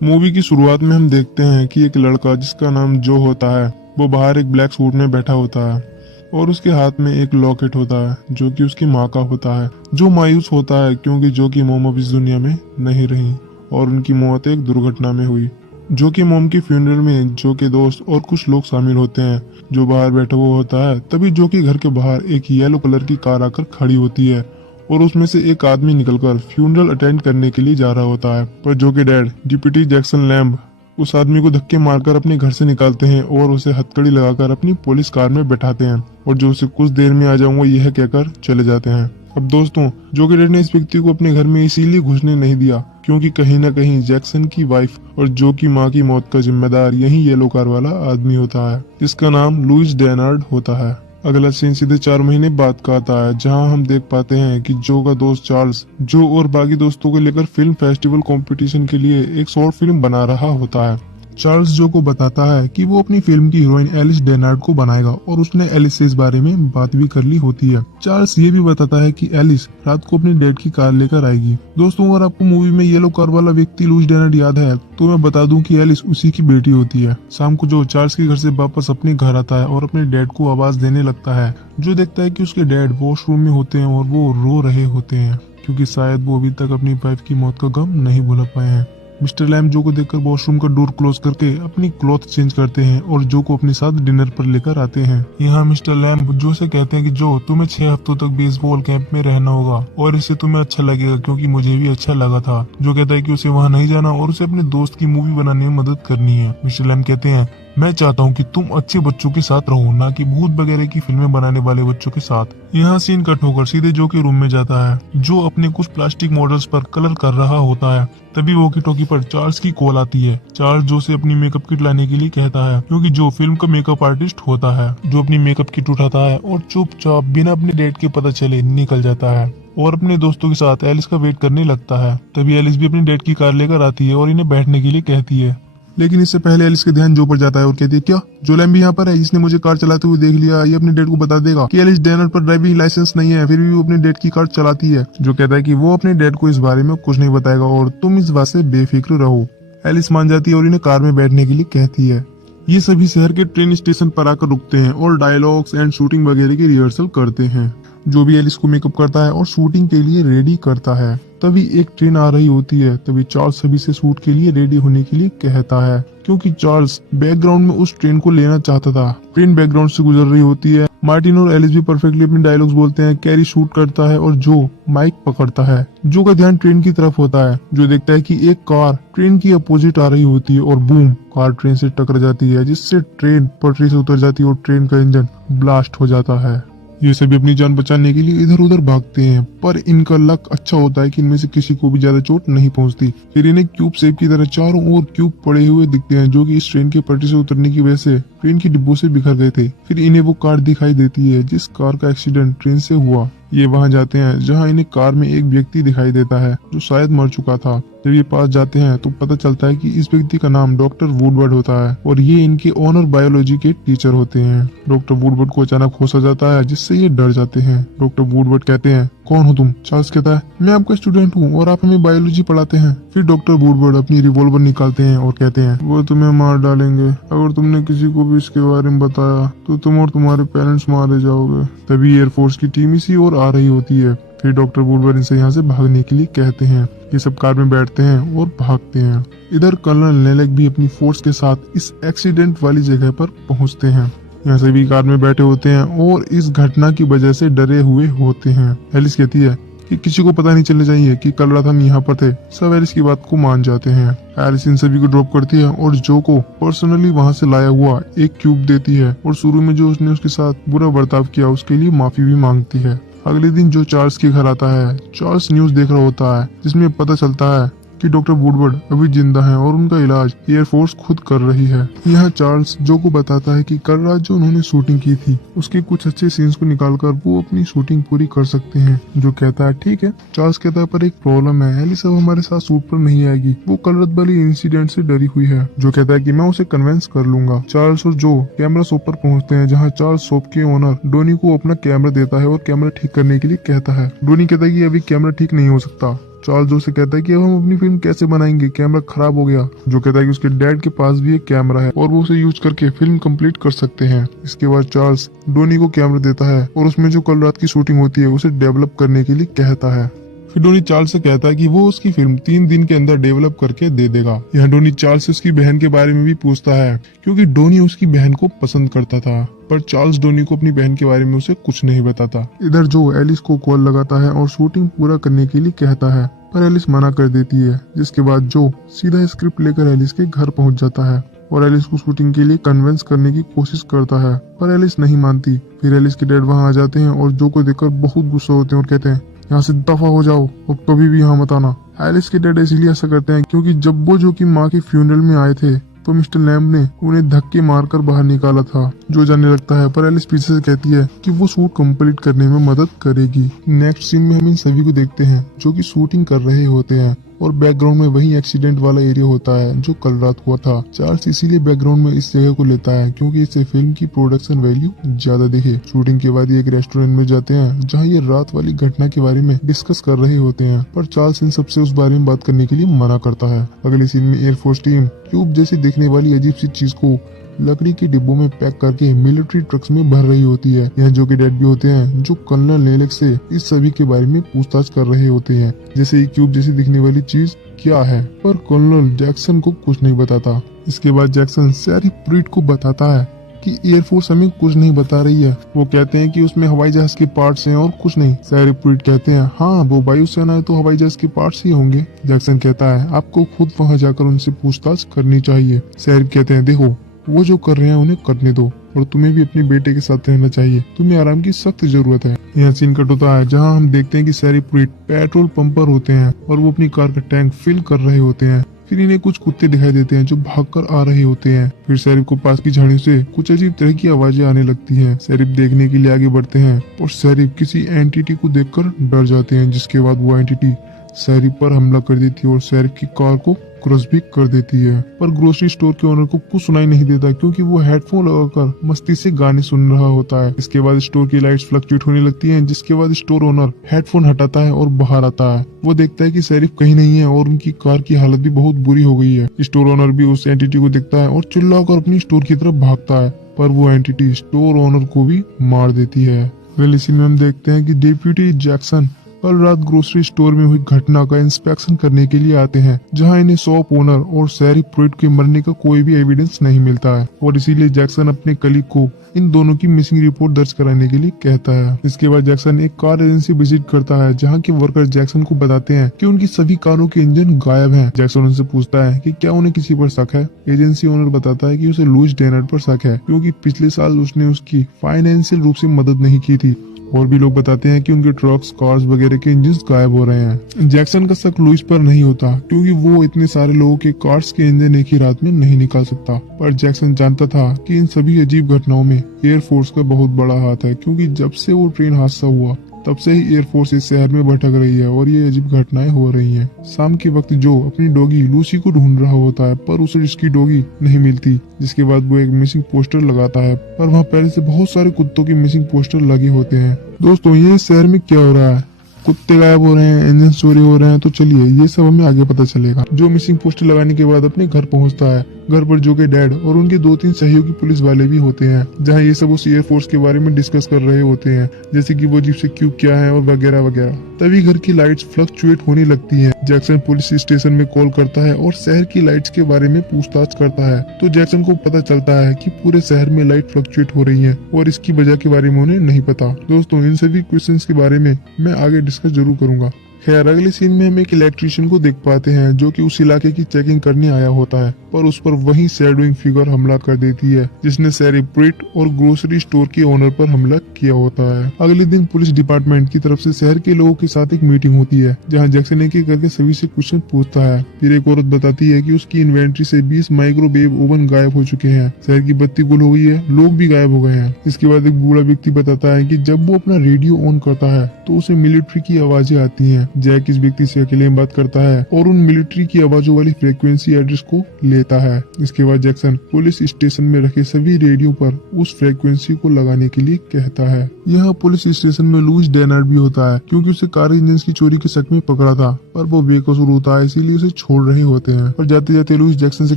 Movie की शुरुआत में हम देखते हैं कि एक लड़का जिसका नाम जो होता है वो बाहर एक ब्लैक सूट में बैठा होता है और उसके हाथ में एक लॉकेट होता है जो कि उसकी माँ का होता है। जो मायूस होता है क्योंकि जो की मोम अब इस दुनिया में नहीं रही और उनकी मौत एक दुर्घटना में हुई। जो की मोम की फ्यूनरल में जो के दोस्त और कुछ लोग शामिल होते हैं। जो बाहर बैठा हुआ होता है तभी जो की घर के बाहर एक येलो कलर की कार आकर खड़ी होती है और उसमें से एक आदमी निकलकर फ्यूनरल अटेंड करने के लिए जा रहा होता है। पर जो के डैड डिप्टी जैक्सन लैम्ब उस आदमी को धक्के मारकर अपने घर से निकालते हैं और उसे हथकड़ी लगाकर अपनी पुलिस कार में बैठाते हैं और जो उसे कुछ देर में आ जाऊंगा यह कहकर चले जाते हैं। अब दोस्तों, जो के डैड ने इस व्यक्ति को अपने घर में इसीलिए घुसने नहीं दिया क्योंकि कहीं न कहीं जैक्सन की वाइफ और जो की माँ की मौत का जिम्मेदार यही येलो कार वाला आदमी होता है जिसका नाम लुइस डेनार्ड होता है। अगला सीन सीधे 4 महीने बाद का आता है जहां हम देख पाते हैं कि जो का दोस्त चार्ल्स जो और बाकी दोस्तों को लेकर फिल्म फेस्टिवल कंपटीशन के लिए एक शॉर्ट फिल्म बना रहा होता है। चार्ल्स जो को बताता है कि वो अपनी फिल्म की हीरोइन एलिस डेनार्ड को बनाएगा और उसने एलिस से इस बारे में बात भी कर ली होती है। चार्ल्स ये भी बताता है कि एलिस रात को अपनी डैड की कार लेकर आएगी। दोस्तों, अगर आपको मूवी में येलो कार वाला व्यक्ति लुइस डेनार्ड याद है तो मैं बता दूं कि एलिस उसी की बेटी होती है। शाम को जो चार्ल्स के घर से वापस अपने घर आता है और अपने डैड को आवाज देने लगता है। जो देखता है कि उसके डैड वॉशरूम में होते हैं और वो रो रहे होते हैं क्योंकि शायद वो अभी तक अपनी वाइफ की मौत का गम नहीं भुला पाए हैं। मिस्टर लैम्ब जो को देखकर वॉशरूम का डोर क्लोज करके अपनी क्लॉथ चेंज करते हैं और जो को अपने साथ डिनर पर लेकर आते हैं। यहाँ मिस्टर लैम्ब जो से कहते हैं कि जो तुम्हें 6 हफ्तों तक बेसबॉल कैंप में रहना होगा और इससे तुम्हें अच्छा लगेगा क्योंकि मुझे भी अच्छा लगा था। जो कहता है कि उसे वहाँ नहीं जाना और उसे अपने दोस्त की मूवी बनाने में मदद करनी है। मिस्टर लैम्ब कहते हैं, मैं चाहता हूँ कि तुम अच्छे बच्चों के साथ रहो, ना कि भूत वगैरह की फिल्में बनाने वाले बच्चों के साथ। यहाँ सीन कट होकर सीधे जो के रूम में जाता है। जो अपने कुछ प्लास्टिक मॉडल्स पर कलर कर रहा होता है। तभी वॉकी टॉकी पर चार्ल्स की कॉल आती है। चार्ल्स जो से अपनी मेकअप किट लाने के लिए कहता है क्योंकि जो फिल्म का मेकअप आर्टिस्ट होता है। जो अपनी मेकअप किट उठाता है और चुपचाप बिना अपने डेट के पता चले निकल जाता है और अपने दोस्तों के साथ एलिस का वेट करने लगता है। तभी एलिस भी अपनी डेट की कार लेकर आती है और इन्हें बैठने के लिए कहती है। लेकिन इससे पहले एलिस का ध्यान जो पर जाता है और कहती है, क्या जो लैम्ब भी यहाँ पर है? इसने मुझे कार चलाते हुए देख लिया। ये अपने डेड को बता देगा कि एलिस डेनार्ड पर ड्राइविंग लाइसेंस नहीं है, फिर भी वो अपने डेड की कार चलाती है। जो कहता है कि वो अपने डेड को इस बारे में कुछ नहीं बताएगा और तुम इस बात से बेफिक्र रहो। एलिस मान जाती है और इन्हें कार में बैठने के लिए कहती है। ये सभी शहर के ट्रेन स्टेशन पर आकर रुकते हैं और डायलॉग्स एंड शूटिंग वगैरह की रिहर्सल करते हैं। जो भी एलिस को मेकअप करता है और शूटिंग के लिए रेडी करता है। तभी एक ट्रेन आ रही होती है। तभी चार्ल्स सभी से शूट के लिए रेडी होने के लिए कहता है क्योंकि चार्ल्स बैकग्राउंड में उस ट्रेन को लेना चाहता था। ट्रेन बैकग्राउंड से गुजर रही होती है। मार्टिन और एलिस भी परफेक्टली अपने डायलॉग्स बोलते हैं। कैरी शूट करता है और जो माइक पकड़ता है। जो का ध्यान ट्रेन की तरफ होता है। जो देखता है कि एक कार ट्रेन की अपोजिट आ रही होती है और बूम, कार ट्रेन से टकरा जाती है जिससे ट्रेन पटरी से उतर जाती है और ट्रेन का इंजन ब्लास्ट हो जाता है। ये सभी अपनी जान बचाने के लिए इधर उधर भागते हैं पर इनका लक अच्छा होता है कि इनमें से किसी को भी ज्यादा चोट नहीं पहुंचती। फिर इन्हें क्यूब शेप की तरह चारों ओर क्यूब पड़े हुए दिखते हैं जो कि इस ट्रेन के पटरी से उतरने की वजह से ट्रेन की डिब्बों से बिखर गए थे। फिर इन्हें वो कार दिखाई देती है जिस कार का एक्सीडेंट ट्रेन से हुआ। ये वहां जाते हैं जहां इन्हें कार में एक व्यक्ति दिखाई देता है जो शायद मर चुका था। जब ये पास जाते हैं तो पता चलता है कि इस व्यक्ति का नाम डॉक्टर वुडवर्ड होता है और ये इनके ऑनर बायोलॉजी के टीचर होते हैं। डॉक्टर वुडवर्ड को अचानक होश आ जाता है जिससे ये डर जाते हैं। डॉक्टर वुडवर्ड कहते हैं, कौन हो तुम? चार्ल्स कहता है, मैं आपका स्टूडेंट हूँ और आप हमें बायोलॉजी पढ़ाते हैं। फिर डॉक्टर वुडवर्ड अपनी रिवॉल्वर निकालते हैं और कहते हैं, वो तुम्हें मार डालेंगे। अगर तुमने किसी को भी इसके बारे में बताया तो तुम और तुम्हारे पेरेंट्स मारे जाओगे। तभी एयरफोर्स की टीम इसी ओर आ रही होती है। फिर डॉक्टर वुडवर्ड इनसे यहाँ से भागने के लिए कहते हैं। ये सब कार में बैठते हैं और भागते हैं। इधर कर्नल नेलेक भी अपनी फोर्स के साथ इस एक्सीडेंट वाली जगह पर पहुंचते हैं। यहाँ सभी कार में बैठे होते हैं और इस घटना की वजह से डरे हुए होते हैं। एलिस कहती है कि किसी को पता नहीं चलना चाहिए कि कल रात हम यहाँ पर थे। सब एलिस की बात को मान जाते हैं। एलिस इन सभी को ड्रॉप करती है और जो को पर्सनली वहाँ से लाया हुआ एक क्यूब देती है और शुरू में जो उसने उसके साथ बुरा बर्ताव किया उसके लिए माफी भी मांगती है। अगले दिन जो चार्ल्स के घर आता है। चार्ल्स न्यूज देख रहा होता है जिसमें पता चलता है कि डॉक्टर वुडवर्ड अभी जिंदा हैं और उनका इलाज एयरफोर्स खुद कर रही है। यहाँ चार्ल्स जो को बताता है कि कल रात जो उन्होंने शूटिंग की थी उसके कुछ अच्छे सीन्स को निकालकर वो अपनी शूटिंग पूरी कर सकते हैं। जो कहता है ठीक है। चार्ल्स कहता है पर एक प्रॉब्लम है, एलिस अब हमारे साथ शूट पर नहीं आएगी। वो कल रात वाली इंसिडेंट से डरी हुई है। जो कहता है कि मैं उसे कन्विंस कर लूंगा। चार्ल्स और जो कैमरा शॉप पर पहुंचते हैं जहाँ चार्ल्स शॉप के ओनर डोनी को अपना कैमरा देता है और कैमरा ठीक करने के लिए कहता है। डोनी कहता है कि अभी कैमरा ठीक नहीं हो सकता चार्ल्स जो से कहता है कि अब हम अपनी फिल्म कैसे बनाएंगे, कैमरा खराब हो गया। जो कहता है कि उसके डैड के पास भी एक कैमरा है और वो उसे यूज करके फिल्म कंप्लीट कर सकते हैं। इसके बाद चार्ल्स डोनी को कैमरा देता है और उसमें जो कल रात की शूटिंग होती है उसे डेवलप करने के लिए कहता है। फिर डोनी चार्ल्स से कहता है कि वो उसकी फिल्म 3 दिन के अंदर डेवलप करके दे देगा। यहाँ डोनी चार्ल्स से उसकी बहन के बारे में भी पूछता है, क्योंकि डोनी उसकी बहन को पसंद करता था, पर चार्ल्स डोनी को अपनी बहन के बारे में उसे कुछ नहीं बताता। इधर जो एलिस को कॉल लगाता है और शूटिंग पूरा करने के लिए कहता है, पर एलिस मना कर देती है। जिसके बाद जो सीधा स्क्रिप्ट लेकर एलिस के घर पहुंच जाता है और एलिस को शूटिंग के लिए कन्विंस करने की कोशिश करता है, पर एलिस नहीं मानती। फिर एलिस के डैड वहां आ जाते हैं और जो को देखकर बहुत गुस्सा होते हैं और कहते हैं, यहाँ से दफा हो जाओ और कभी भी यहाँ मत आना। एलिस के डैड इसलिए ऐसा करते हैं क्योंकि जब वो जो की माँ के फ्यूनरल में आए थे तो मिस्टर लैम्ब ने उन्हें धक्के मारकर बाहर निकाला था। जो जाने लगता है, पर एलिस पीछे से कहती है कि वो शूट कंप्लीट करने में मदद करेगी। नेक्स्ट सीन में हम इन सभी को देखते हैं जो कि शूटिंग कर रहे होते हैं और बैकग्राउंड में वही एक्सीडेंट वाला एरिया होता है जो कल रात हुआ था। चार्ल्स इसीलिए बैकग्राउंड में इस जगह को लेता है क्योंकि इससे फिल्म की प्रोडक्शन वैल्यू ज्यादा दिखे। शूटिंग के बाद ये एक रेस्टोरेंट में जाते हैं जहाँ ये रात वाली घटना के बारे में डिस्कस कर रहे होते हैं, पर चार्ल्स इन सबसे उस बारे में बात करने के लिए मना करता है। अगले सीन में एयरफोर्स टीम क्यूब जैसी दिखने वाली अजीब सी चीज को लकड़ी के डिब्बों में पैक करके मिलिट्री ट्रक्स में भर रही होती है। यहाँ जो कि डैड भी होते हैं जो कर्नल नेलेक्स से इस सभी के बारे में पूछताछ कर रहे होते हैं, जैसे ये क्यूब जैसी दिखने वाली चीज क्या है, पर कर्नल जैक्सन को कुछ नहीं बताता। इसके बाद जैक्सन सैरी प्रीट को बताता है कि एयरफोर्स हमें कुछ नहीं बता रही है। वो कहते हैं कि उसमें हवाई जहाज के पार्ट्स हैं और कुछ नहीं। सैरी प्रीट कहते हैं, हाँ वो वायुसेना है तो हवाई जहाज के पार्ट्स ही होंगे। जैक्सन कहता है, आपको खुद वहाँ जाकर उनसे पूछताछ करनी चाहिए। सैरी कहते हैं, देखो वो जो कर रहे हैं उन्हें करने दो और तुम्हें भी अपने बेटे के साथ रहना चाहिए, तुम्हें आराम की सख्त जरूरत है। यहाँ सीन कट होता है जहाँ हम देखते हैं कि सैरी प्रीट पेट्रोल पंप पर होते हैं और वो अपनी कार का टैंक फिल कर रहे होते हैं। फिर इन्हें कुछ कुत्ते दिखाई देते हैं जो भागकर आ रहे होते हैं। फिर सैरिफ को पास की झाड़ियों से कुछ अजीब तरह की आवाजें आने लगती हैं। सैरिफ देखने के लिए आगे बढ़ते हैं और सैरिफ किसी एंटिटी को देखकर डर जाते हैं, जिसके बाद वो एंटिटी सैरिफ पर हमला कर देती है और सैरिफ की कार को क्रश भी कर देती है। पर ग्रोसरी स्टोर के ओनर को कुछ सुनाई नहीं देता क्योंकि वो हेडफोन लगाकर मस्ती से गाने सुन रहा होता है। इसके बाद स्टोर की लाइट्स फ्लक्चुएट होने लगती हैं, जिसके बाद स्टोर ओनर हेडफोन हटाता है और बाहर आता है। वो देखता है कि सैरिफ कहीं नहीं है और उनकी कार की हालत भी बहुत बुरी हो गई है। स्टोर ओनर भी उस एंटिटी को देखता है और चिल्लाकर अपनी स्टोर की तरफ भागता है, पर वो एंटिटी स्टोर ओनर को भी मार देती है। अगले सीन में हम देखते हैं कि डिप्टी जैक्सन कल रात ग्रोसरी स्टोर में हुई घटना का इंस्पेक्शन करने के लिए आते हैं, जहां इन्हें शॉप ओनर और सैरी प्रूइट के मरने का कोई भी एविडेंस नहीं मिलता है और इसीलिए जैक्सन अपने कलीग को इन दोनों की मिसिंग रिपोर्ट दर्ज कराने के लिए कहता है। इसके बाद जैक्सन एक कार एजेंसी विजिट करता है, जहां के वर्कर जैक्सन को बताते हैं कि उनकी सभी कारों के इंजन गायब हैं। जैक्सन उनसे पूछता है कि क्या उन्हें किसी पर शक है। एजेंसी ओनर बताता है कि उसे लुइस डेनर पर शक है क्योंकि पिछले साल उसने उसकी फाइनेंशियल रूप से मदद नहीं की थी। और भी लोग बताते हैं कि उनके ट्रक्स, कार्स वगैरह के इंजन गायब हो रहे हैं। जैक्सन का शक लुइस पर नहीं होता क्योंकि वो इतने सारे लोगों के कार्स के इंजन एक ही रात में नहीं निकाल सकता, पर जैक्सन जानता था कि इन सभी अजीब घटनाओं में एयरफोर्स का बहुत बड़ा हाथ है, क्योंकि जब से वो ट्रेन हादसा हुआ तब से ही एयरफोर्स इस शहर में भटक रही है और ये अजीब घटनाएं हो रही हैं। शाम के वक्त जो अपनी डॉगी लूसी को ढूंढ रहा होता है, पर उसे उसकी डॉगी नहीं मिलती, जिसके बाद वो एक मिसिंग पोस्टर लगाता है, पर वहाँ पहले से बहुत सारे कुत्तों के मिसिंग पोस्टर लगे होते हैं। दोस्तों, ये शहर में क्या हो रहा है? कुत्ते गायब हो रहे हैं, इंजन चोरी हो रहे हैं, तो चलिए ये सब हमें आगे पता चलेगा। जो मिसिंग पोस्टर लगाने के बाद अपने घर पहुंचता है। घर पर जो के डैड और उनके 2-3 सहयोगी पुलिस वाले भी होते हैं, जहां ये सब उस एयरफोर्स के बारे में डिस्कस कर रहे होते हैं, जैसे कि वो जिप्सी क्यूब क्या है और वगैरह वगैरह। तभी घर की लाइट्स फ्लक्चुएट होने लगती हैं। जैक्सन पुलिस स्टेशन में कॉल करता है और शहर की लाइट्स के बारे में पूछताछ करता है, तो जैक्सन को पता चलता है कि पूरे शहर में लाइट फ्लक्चुएट हो रही है और इसकी वजह के बारे में उन्हें नहीं पता। दोस्तों, इन सभी क्वेश्चंस के बारे में मैं आगे डिस्कस जरूर करूंगा। खैर, अगले सीन में हम एक इलेक्ट्रिशियन को देख पाते हैं जो कि उस इलाके की चेकिंग करने आया होता है, पर उस पर वही शैडोइंग फिगर हमला कर देती है, जिसने सैरी प्रीट और ग्रोसरी स्टोर के ओनर पर हमला किया होता है। अगले दिन पुलिस डिपार्टमेंट की तरफ से शहर के लोगों के साथ एक मीटिंग होती है, जहां जैक्सन एक करके सभी से क्वेश्चन पूछता है। फिर एक औरत बताती है कि उसकी इन्वेंट्री से 20 माइक्रोवेव ओवन गायब हो चुके हैं, शहर की बत्ती गुल हो गई है, लोग भी गायब हो गए हैं। इसके बाद एक बूढ़ा व्यक्ति बताता है कि जब वो अपना रेडियो ऑन करता है तो उसे मिलिट्री की आवाजें आती हैं जैक इस व्यक्ति से अकेले में बात करता है और उन मिलिट्री की आवाजों वाली फ्रीक्वेंसी एड्रेस को लेता है। इसके बाद जैक्सन पुलिस स्टेशन में रखे सभी रेडियो पर उस फ्रीक्वेंसी को लगाने के लिए कहता है। यहाँ पुलिस स्टेशन में लुइस डेनार्ड भी होता है, क्योंकि उसे कार इंजन की चोरी के शक में पकड़ा था, पर वो बेकसूर होता है, इसीलिए उसे छोड़ रहे होते हैं। और जाते जाते लुइस जैक्सन से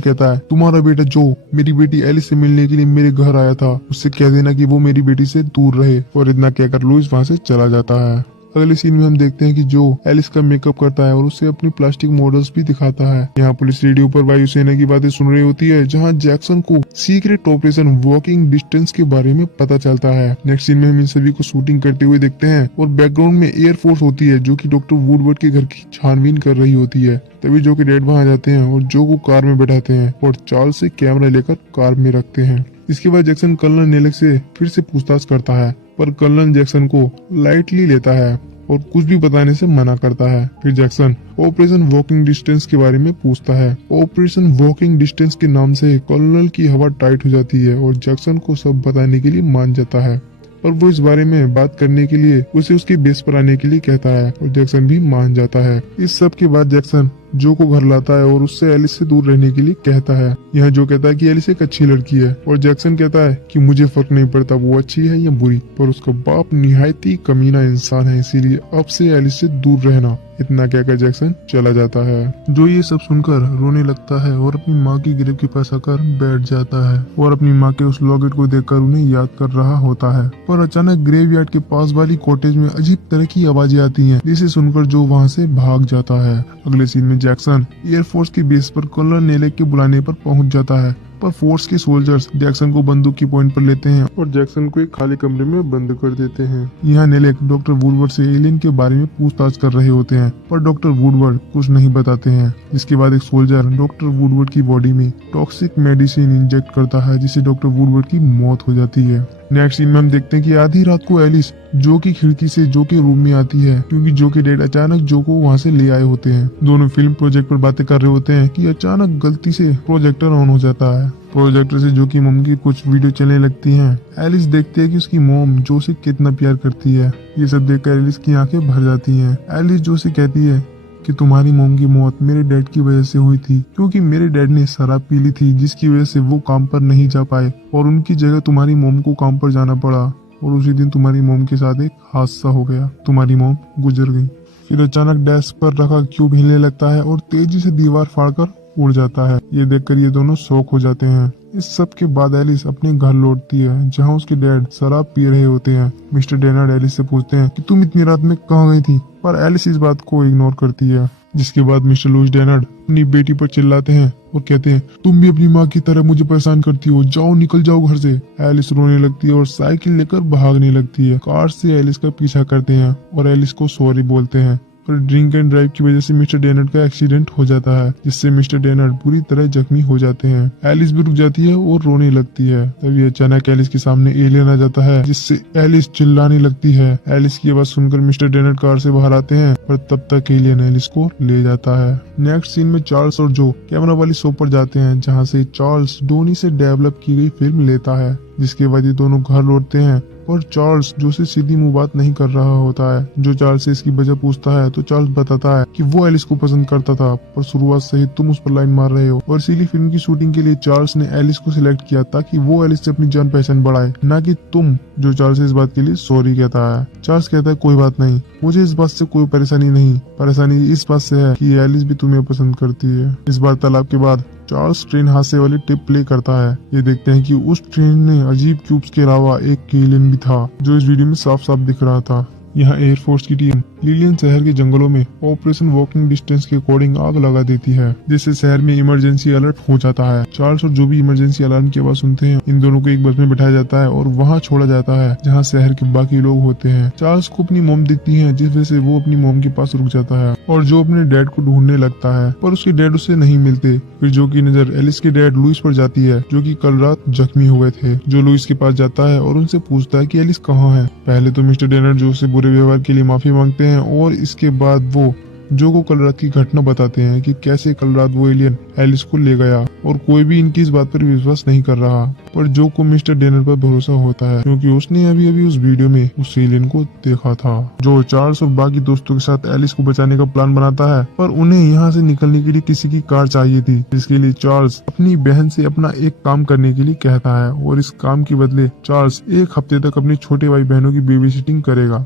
कहता है, तुम्हारा बेटा जो मेरी बेटी एलिस से मिलने के लिए मेरे घर आया था, उससे कह देना कि वो मेरी बेटी से दूर रहे। और इतना कहकर लुइस वहाँ से चला जाता है। अगले सीन में हम देखते हैं कि जो एलिस का मेकअप करता है और उसे अपनी प्लास्टिक मॉडल्स भी दिखाता है। यहाँ पुलिस रेडियो पर वायुसेना की बातें सुन रही होती है, जहाँ जैक्सन को सीक्रेट ऑपरेशन वॉकिंग डिस्टेंस के बारे में पता चलता है। नेक्स्ट सीन में हम इन सभी को शूटिंग करते हुए देखते हैं और बैकग्राउंड में एयरफोर्स होती है, जो कि डॉक्टर वुडवर्ड के घर की छानबीन कर रही होती है। तभी जो के डैड वहाँ आ जाते हैं और जो को कार में बैठाते हैं और चार्ल्स से कैमरा लेकर कार में रखते हैं। इसके बाद जैक्सन कर्नल नेलेक से फिर से पूछताछ करता है, पर कर्नल जैक्सन को लाइटली लेता है और कुछ भी बताने से मना करता है। फिर जैक्सन ऑपरेशन वॉकिंग डिस्टेंस के बारे में पूछता है। ऑपरेशन वॉकिंग डिस्टेंस के नाम से कर्नल की हवा टाइट हो जाती है और जैक्सन को सब बताने के लिए मान जाता है, और वो इस बारे में बात करने के लिए उसे उसके बेस पर आने के लिए कहता है और जैक्सन भी मान जाता है। इस सब के बाद जैक्सन जो को घर लाता है और उससे एलिस से दूर रहने के लिए कहता है। यहाँ जो कहता है कि एलिस एक अच्छी लड़की है और जैक्सन कहता है कि मुझे फर्क नहीं पड़ता वो अच्छी है या बुरी, पर उसका बाप निहायत ही कमीना इंसान है, इसीलिए अब से एलिस से दूर रहना। इतना कहकर जैक्सन चला जाता है। जो ये सब सुनकर रोने लगता है और अपनी माँ की ग्रेव के पास आकर बैठ जाता है और अपनी माँ के उस लॉकेट को देखकर उन्हें याद कर रहा होता है। पर अचानक ग्रेवयार्ड के पास वाली कॉटेज में अजीब तरह की आवाजें आती हैं, जिसे सुनकर जो वहाँ से भाग जाता है। अगले सीन में जैक्सन एयरफोर्स की बेस पर कर्नल नेलेक के बुलाने पर पहुंच जाता है, पर फोर्स के सोल्जर्स जैक्सन को बंदूक की पॉइंट पर लेते हैं और जैक्सन को एक खाली कमरे में बंद कर देते हैं। यहाँ नेलेक डॉक्टर वुडवर्ड से एलियन के बारे में पूछताछ कर रहे होते हैं, पर डॉक्टर वुडवर्ड कुछ नहीं बताते हैं। इसके बाद एक सोल्जर डॉक्टर वुडवर्ड की बॉडी में टॉक्सिक मेडिसिन इंजेक्ट करता है, जिससे डॉक्टर वुडवर्ड की मौत हो जाती है। नेक्स्ट सीन में हम देखते हैं कि आधी रात को एलिस जो की खिड़की से जो के रूम में आती है, क्योंकि जो के डैड अचानक जो को वहाँ से ले आए होते हैं। दोनों फिल्म प्रोजेक्ट पर बातें कर रहे होते हैं कि अचानक गलती से प्रोजेक्टर ऑन हो जाता है। प्रोजेक्टर से जो की मॉम की कुछ वीडियो चलने लगती हैं। एलिस देखती है कि उसकी मॉम जो से कितना प्यार करती है। ये सब देखकर एलिस की आंखें भर जाती हैं। एलिस जो से कहती है कि तुम्हारी मॉम की मौत मेरे डैड की वजह से हुई थी, क्योंकि मेरे डैड ने शराब पी ली थी, जिसकी वजह से वो काम पर नहीं जा पाए और उनकी जगह तुम्हारी मॉम को काम पर जाना पड़ा, और उसी दिन तुम्हारी मॉम के साथ एक हादसा हो गया, तुम्हारी मॉम गुजर गई। फिर अचानक डेस्क पर रखा क्यूब हिलने लगता है और तेजी से दीवार फाड़कर उड़ जाता है। ये देखकर ये दोनों शॉक हो जाते हैं। इस सब के बाद एलिस अपने घर लौटती है, जहाँ उसके डैड शराब पी रहे होते हैं। मिस्टर डेनार्ड एलिस से पूछते हैं कि तुम इतनी रात में कहाँ गई थी, पर एलिस इस बात को इग्नोर करती है। जिसके बाद मिस्टर लुइस डेनार्ड अपनी बेटी पर चिल्लाते हैं और कहते हैं, तुम भी अपनी माँ की तरह मुझे परेशान करती हो, जाओ निकल जाओ घर से। एलिस रोने लगती है और साइकिल लेकर भागने लगती है। कार से एलिस का पीछा करते हैं और एलिस को सॉरी बोलते हैं, पर ड्रिंक एंड ड्राइव की वजह से मिस्टर डेनार्ड का एक्सीडेंट हो जाता है, जिससे मिस्टर डेनार्ड बुरी तरह जख्मी हो जाते हैं। एलिस भी रुक जाती है और रोने लगती है। तभी अचानक एलिस के सामने एलियन आ जाता है, जिससे एलिस चिल्लाने लगती है। एलिस की आवाज सुनकर मिस्टर डेनार्ड कार से बाहर आते हैं, पर तब तक एलियन एलिस को ले जाता है। नेक्स्ट सीन में चार्ल्स और जो कैमरा वाली शॉप पर जाते हैं, जहाँ से चार्ल्स डोनी से डेवलप की गई फिल्म लेता है। जिसके बाद ये दोनों घर लौटते हैं और चार्ल्स जो से सीधी मुंह बात नहीं कर रहा होता है। जो चार्ल्स से इसकी वजह पूछता है तो चार्ल्स बताता है कि वो एलिस को पसंद करता था, पर शुरुआत से ही तुम उस पर लाइन मार रहे हो, और इसीलिए फिल्म की शूटिंग के लिए चार्ल्स ने एलिस को सिलेक्ट किया ताकि वो एलिस से अपनी जान पहचान बढ़ाए, ना कि तुम। जो चार्ल्स इस बात के लिए सॉरी कहता है। चार्ल्स कहता है, कोई बात नहीं, मुझे इस बात से कोई परेशानी नहीं, परेशानी इस बात से है कि एलिस भी तुम्हें पसंद करती है। इस वार्तालाप के बाद चार्ल्स ट्रेन हादसे वाली टिप प्ले करता है। ये देखते हैं कि उस ट्रेन में अजीब क्यूब्स के अलावा एक एलियन भी था, जो इस वीडियो में साफ साफ दिख रहा था। यहाँ एयरफोर्स की टीम लिलियन शहर के जंगलों में ऑपरेशन वॉकिंग डिस्टेंस के अकॉर्डिंग आग लगा देती है, जिससे शहर में इमरजेंसी अलर्ट हो जाता है। चार्ल्स और जो भी इमरजेंसी अलार्म की आवाज सुनते हैं, इन दोनों को एक बस में बिठाया जाता है और वहाँ छोड़ा जाता है, जहाँ शहर के बाकी लोग होते हैं। चार्ल्स को अपनी मोम दिखती है, जिस वजह से वो अपनी मोम के पास रुक जाता है और जो अपने डैड को ढूंढने लगता है, पर उसके डैड उसे नहीं मिलते। फिर जो की नजर एलिस के डैड लुइस पर जाती है, जो की कल रात जख्मी हो गए थे। जो लुइस के पास जाता है और उनसे पूछता है कि एलिस कहाँ है। पहले तो मिस्टर डेनार्ड जो से बुरे व्यवहार के लिए माफी मांगते हैं और इसके बाद वो जो को कल रात की घटना बताते हैं कि कैसे कल रात वो एलियन एलिस को ले गया, और कोई भी इनकी इस बात पर विश्वास नहीं कर रहा। पर जो को मिस्टर डेनर पर भरोसा होता है क्योंकि उसने अभी अभी उस वीडियो में उस एलियन को देखा था। जो चार्ल्स और बाकी दोस्तों के साथ एलिस को बचाने का प्लान बनाता है, पर उन्हें यहाँ से निकलने के लिए किसी की कार चाहिए थी, जिसके लिए चार्ल्स अपनी बहन से अपना एक काम करने के लिए कहता है, और इस काम के बदले चार्ल्स एक हफ्ते तक अपनी छोटे भाई बहनों की बेबी सिटिंग करेगा।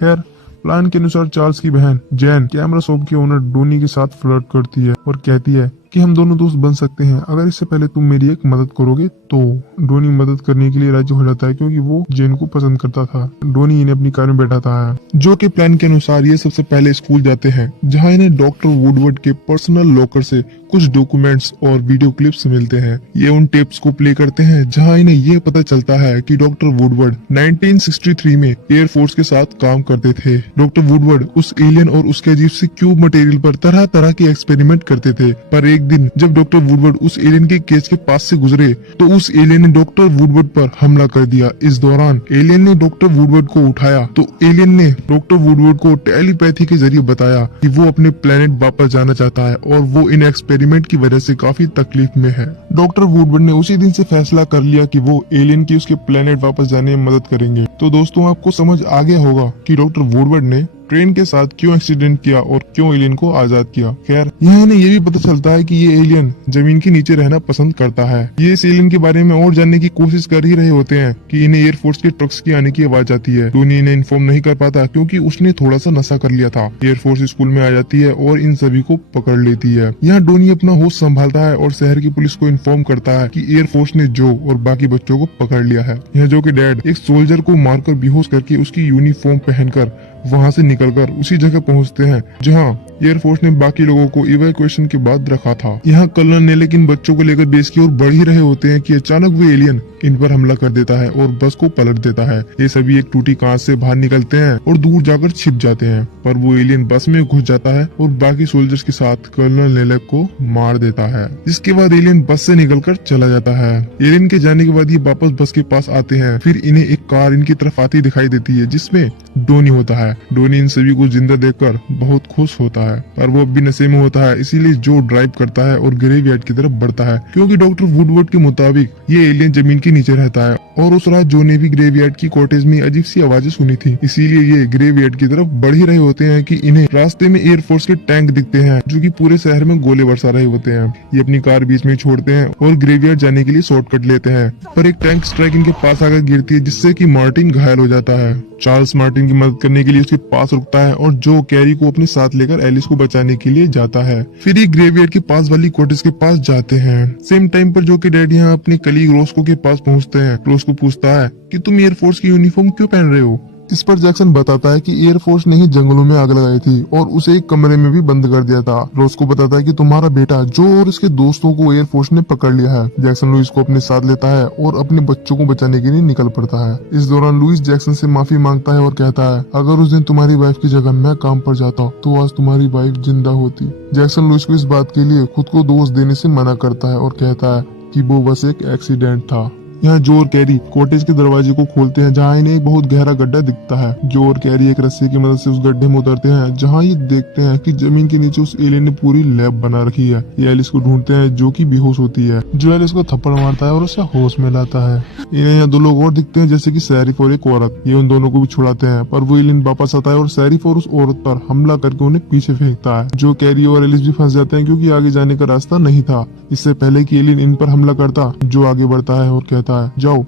खैर, प्लान के अनुसार चार्ल्स की बहन जैन कैमरा शॉप के ओनर डोनी के साथ फ्लर्ट करती है और कहती है कि हम दोनों दोस्त बन सकते हैं अगर इससे पहले तुम मेरी एक मदद करोगे तो। डोनी मदद करने के लिए राजी हो जाता है क्योंकि वो जेन को पसंद करता था। डोनी इन्हें अपनी कार में बैठाता है। जो के प्लान के अनुसार ये सबसे पहले स्कूल जाते हैं, जहाँ इन्हें डॉक्टर वुडवर्ड के पर्सनल लॉकर से कुछ डॉक्यूमेंट्स और वीडियो क्लिप्स मिलते हैं। ये उन टेप्स को प्ले करते हैं जहाँ इन्हें ये पता चलता है कि डॉक्टर वुडवर्ड 1963 में एयरफोर्स के साथ काम करते थे। डॉक्टर वुडवर्ड उस एलियन और उसके अजीब से क्यूब मटेरियल पर तरह तरह के एक्सपेरिमेंट करते थे। पर एक दिन जब डॉक्टर वुडवर्ड उस एलियन के केज के पास से गुजरे तो उस एलियन ने डॉक्टर वुडवर्ड पर हमला कर दिया। इस दौरान एलियन ने डॉक्टर वुडवर्ड को उठाया तो एलियन ने डॉक्टर वुडवर्ड को टेलीपैथी के जरिए बताया कि वो अपने प्लेनेट वापस जाना चाहता है और वो इन एक्सपेरिमेंट की वजह से काफी तकलीफ में है। डॉक्टर वुडवर्ड ने उसी दिन से फैसला कर लिया कि वो एलियन की उसके प्लेनेट वापस जाने में मदद करेंगे। तो दोस्तों, आपको समझ आ गया होगा कि डॉक्टर वुडवर्ड ने ट्रेन के साथ क्यों एक्सीडेंट किया और क्यों एलियन को आजाद किया। खैर, यहाँ इन्हें ये भी पता चलता है कि ये एलियन जमीन के नीचे रहना पसंद करता है। ये इस एलियन के बारे में और जानने की कोशिश कर ही रहे होते हैं कि इन्हें एयरफोर्स के ट्रक्स की आने की आवाज आती है। टोनी इन्हें इन्फॉर्म नहीं कर पाता क्योंकि उसने थोड़ा सा नशा कर लिया था। एयरफोर्स स्कूल में आ जाती है और इन सभी को पकड़ लेती है। यहाँ टोनी अपना होश संभालता है और शहर की पुलिस को इन्फॉर्म करता है कि एयरफोर्स ने जो और बाकी बच्चों को पकड़ लिया है। यहाँ जो के डैड एक सोल्जर को मारकर बेहोश करके उसकी यूनिफॉर्म पहनकर वहाँ से निकलकर उसी जगह पहुँचते हैं जहाँ एयरफोर्स ने बाकी लोगों को इवैक्यूएशन के बाद रखा था। यहाँ कर्नल ने लेकिन बच्चों को लेकर बेस की ओर बढ़ ही रहे होते हैं कि अचानक वो एलियन इन पर हमला कर देता है और बस को पलट देता है। ये सभी एक टूटी कांच से बाहर निकलते हैं और दूर जाकर छिप जाते हैं, पर वो एलियन बस में घुस जाता है और बाकी सोल्जर्स के साथ कर्नल नेलेक को मार देता है। जिसके बाद एलियन बस से निकलकर चला जाता है। एलियन के जाने के बाद ये वापस बस के पास आते हैं। फिर इन्हें एक कार इनकी तरफ आती दिखाई देती है जिसमें डोनी होता है। डोनी इन सभी को जिंदा देखकर बहुत खुश होता है, पर वो अब भी नशे में होता है, इसीलिए जो ड्राइव करता है और ग्रेवयार्ड की तरफ बढ़ता है क्योंकि डॉक्टर वुडवर्ड के मुताबिक ये एलियन जमीन के नीचे रहता है और उस रात जो ने भी ग्रेवयार्ड की कॉटेज में अजीब सी आवाजें सुनी थी, इसीलिए ये ग्रेवयार्ड की तरफ बढ़ ही रहे होते हैं कि इन्हें रास्ते में एयरफोर्स के टैंक दिखते हैं जो कि पूरे शहर में गोले बरसा रहे होते हैं। ये अपनी कार बीच में छोड़ते हैं और ग्रेवयार्ड जाने के लिए शॉर्टकट लेते हैं, पर एक टैंक स्ट्राइक इनके पास आकर गिरती है जिससे कि मार्टिन घायल हो जाता है। चार्ल्स मार्टिन की मदद करने के लिए उसके पास रुकता है और जो कैरी को अपने साथ लेकर एलिस को बचाने के लिए जाता है। फिर ये ग्रेवयार्ड के पास वाली कॉटेज के पास जाते हैं। सेम टाइम पर जो कि डैड यहाँ अपने कलीग रोस्को के पास पहुँचते हैं। रोस्को पूछता है कि तुम एयरफोर्स की यूनिफॉर्म क्यों पहन रहे हो। इस पर जैक्सन बताता है कि एयरफोर्स ने ही जंगलों में आग लगाई थी और उसे एक कमरे में भी बंद कर दिया था। रोस्को बताता है कि तुम्हारा बेटा जो और इसके दोस्तों को एयरफोर्स ने पकड़ लिया है। जैक्सन लुइस को अपने साथ लेता है और अपने बच्चों को बचाने के लिए निकल पड़ता है। इस दौरान लुइस जैक्सन से माफी मांगता है और कहता है अगर उस दिन तुम्हारी वाइफ की जगह मैं काम पर जाता तो आज तुम्हारी वाइफ जिंदा होती। जैक्सन लुइस को इस बात के लिए खुद को दोष देने से मना करता है और कहता है कि वो बस एक एक्सीडेंट था। यहाँ जो और कैरी कॉटेज के दरवाजे को खोलते हैं जहाँ इन्हें एक बहुत गहरा गड्ढा दिखता है। जो और कैरी एक रस्सी की मदद से उस गड्ढे में उतरते हैं जहाँ ये देखते हैं कि जमीन के नीचे उस एलियन ने पूरी लैब बना रखी है। ये एलिस को ढूंढते हैं जो कि बेहोश होती है। जो एलिस को थप्पड़ मारता है और उसे होश में लाता है। इन्हें यहाँ दो लोग और दिखते हैं जैसे कि सैरिफ और एक औरत। ये उन दोनों को भी छुड़ाते हैं, पर वो एलियन वापस आता है और सैरिफ और उस औरत पर हमला करके उन्हें पीछे फेंकता है। जो कैरी और एलिस भी फंस जाते हैं क्योंकि आगे जाने का रास्ता नहीं था। इससे पहले कि एलियन इन पर हमला करता, जो आगे बढ़ता है और कहता है जाओ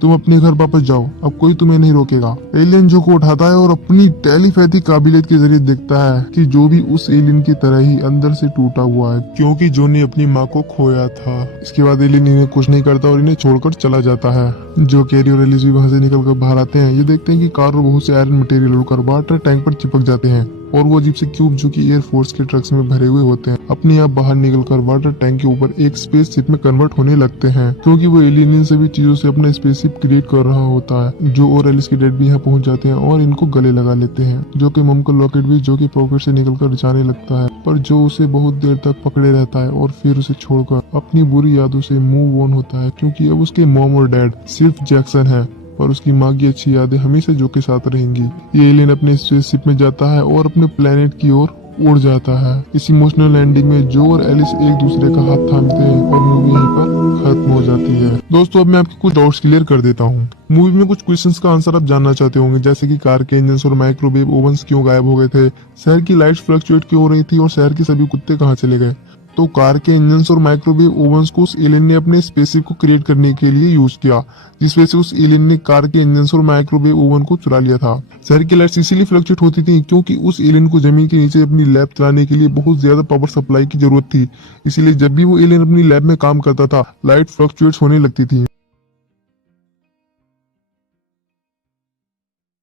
तुम अपने घर वापस जाओ, अब कोई तुम्हें नहीं रोकेगा। एलियन जो को उठाता है और अपनी टेलीपैथी काबिलियत के जरिए देखता है कि जो भी उस एलियन की तरह ही अंदर से टूटा हुआ है क्योंकि जो ने अपनी माँ को खोया था। इसके बाद एलियन इन्हें कुछ नहीं करता और इन्हें छोड़कर चला जाता है। जो कैरी और एलिस भी वहाँ से निकलकर बाहर आते हैं। ये देखते हैं कि कार और बहुत से आयरन मटेरियल उड़कर वाटर टैंक पर चिपक जाते हैं और वो अजीब से क्यूब जो कि एयरफोर्स के ट्रक्स में भरे हुए होते हैं अपने आप बाहर निकलकर वाटर टैंक के ऊपर एक स्पेसशिप में कन्वर्ट होने लगते हैं क्योंकि वो एलियन इन सभी चीजों से अपना स्पेसशिप क्रिएट कर रहा होता है। जो और एलिस के डैड भी यहाँ पहुंच जाते हैं और इनको गले लगा लेते हैं। जो कि मम का लॉकेट भी जो कि पॉकेट से निकलकर जाने लगता है, पर जो उसे बहुत देर तक पकड़े रहता है और फिर उसे छोड़कर अपनी बुरी यादों से मूव ऑन होता है क्योंकि अब उसके मॉम और डैड सिर्फ जैक्सन है और उसकी माँ की अच्छी यादें हमेशा जो के साथ रहेंगी। ये एलियन अपने स्पेसशिप में जाता है और अपने प्लेनेट की ओर उड़ जाता है। इस इमोशनल एंडिंग में जो और एलिस एक दूसरे का हाथ थामते हैं और मूवी यहीं पर खत्म हो जाती है। दोस्तों अब मैं आपके कुछ डाउट्स क्लियर कर देता हूँ। मूवी में कुछ क्वेश्चंस का आंसर आप जानना चाहते होंगे, जैसे कि कार के इंजन और माइक्रोवेव ओवंस क्यों गायब हो गए थे, शहर की लाइट्स फ्लक्चुएट क्यों हो रही थी और शहर के सभी कुत्ते कहाँ चले गए। तो कार के इंजन और माइक्रोवेव ओवंस को उस एलियन ने अपने स्पेसशिप को क्रिएट करने के लिए यूज किया, जिस वजह से उस एलियन ने कार के इंजन और माइक्रोवेव ओवन को चुरा लिया था। शहर की लाइट्स इसीलिए फ्लक्चुएट होती थी क्योंकि उस एलियन को जमीन के नीचे अपनी लैब चलाने के लिए बहुत ज्यादा पावर सप्लाई की जरूरत थी। इसीलिए जब भी वो एलियन अपनी लैब में काम करता था, लाइट फ्लक्चुएट होने लगती थी।